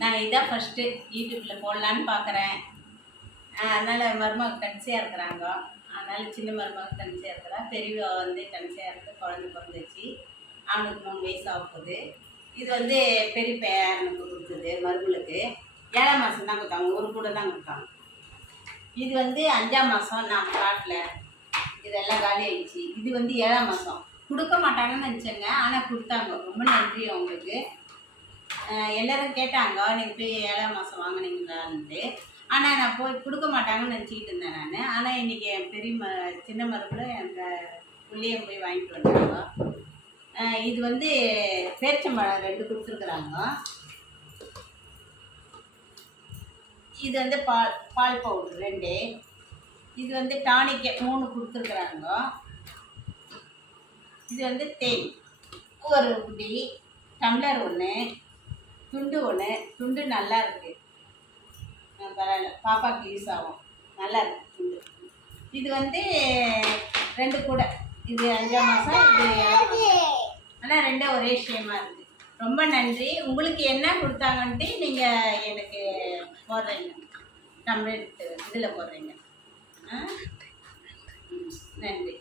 நான் இதான் ஃபஸ்ட்டு யூடியூப்பில் போடலான்னு பார்க்குறேன். அதனால் மருமக கன்சியாக இருக்கிறாங்க. அதனால் சின்ன மருமக கன்சியாக இருக்கிறா, பெரியவ வந்து கன்சியாக இருக்குது, குழந்தை பிறந்துச்சு. அவனுக்கு 3 வயசு ஆகுது. இது வந்து பெரிய பேரனுக்கு கொடுத்தது, மருமகளுக்கு 7ஆம் மாதம் தான் கொடுத்தாங்க, ஒரு கூட தான் கொடுத்தாங்க. இது வந்து 5ஆம் மாதம் நான் காட்டில் இதெல்லாம் காலி ஆயிடுச்சு. இது வந்து 7ஆம் மாதம் கொடுக்க மாட்டாங்கன்னு நினச்சேங்க, ஆனால் கொடுத்தாங்க. ரொம்ப நன்றி அவங்களுக்கு. எல்லோரும் கேட்டாங்க, நீங்கள் போய் 7ஆம் மாதம் வாங்கினீங்களான்ட்டு. ஆனால் நான் போய் கொடுக்க மாட்டாங்கன்னு நினச்சிக்கிட்டு இருந்தேன் நான். ஆனால் இன்றைக்கி என் சின்ன மருமகளும் எங்கள் பிள்ளையும் போய் வாங்கிட்டு வந்தாங்க. இது வந்து பேரிச்சம்பழம் 2 கொடுத்துருக்குறாங்க. இது வந்து பால் பவுடர் 2. இது வந்து டானிக்கு 3 கொடுத்துருக்குறாங்க. இது வந்து தேன் ஒரு குடி, டம்ளர் 1, துண்டு 1. துண்டு நல்லா இருக்குது, பரவாயில்ல, பாப்பாவுக்கு யூஸ் ஆகும், நல்லா இருக்குது துண்டு. இது வந்து 2 கூட. இது 5ஆம் மாதம், இது 7ஆம் மாதம். ஆனால் 2 ஒரே விஷயமாக இருக்குது. ரொம்ப நன்றி. உங்களுக்கு என்ன கொடுத்தாங்கன்ட்டு நீங்கள் எனக்கு போடுறீங்க, கம்ப்ளீட் இதில் போடுறீங்க. நன்றி.